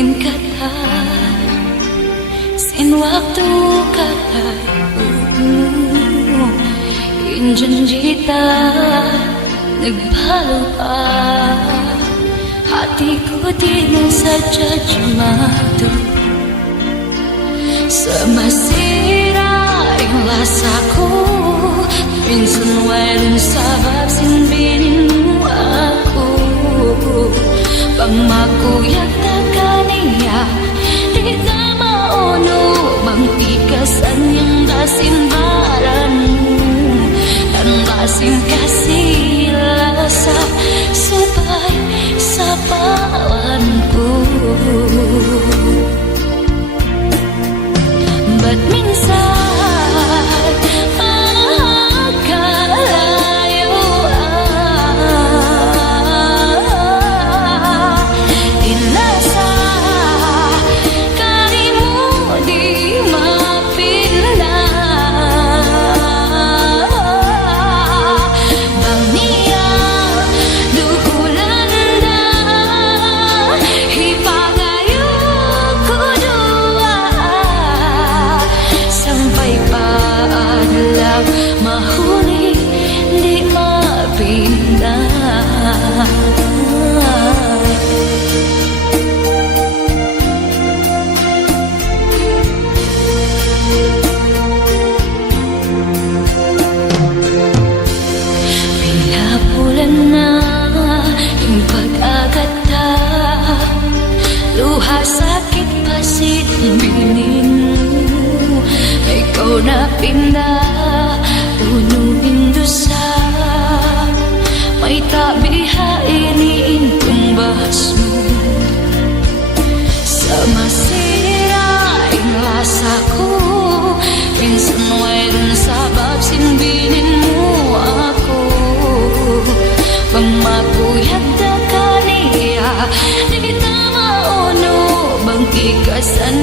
In kata sin waktu kata injanjita nagbago ka hatiku di na sadya jumado sa masirang lasaku minsan walang sabab sinbinin mo ako pangmakuyak na kaniya di ka mauno bang tikasan yung dasimbaran ang dasim kasilasa sabay sa pawan ko ba't minsan mahuli di mapindah pila bulan na yung pag-agata luha sakit pasit binin mo ikaw na pindah punuin dosa may tabihain iintong bahas mo sa masiraing lasa ko minsan mayroon sabab sinbinin mo ako bang mapuyat na kaniya di kita mauno bang tikasan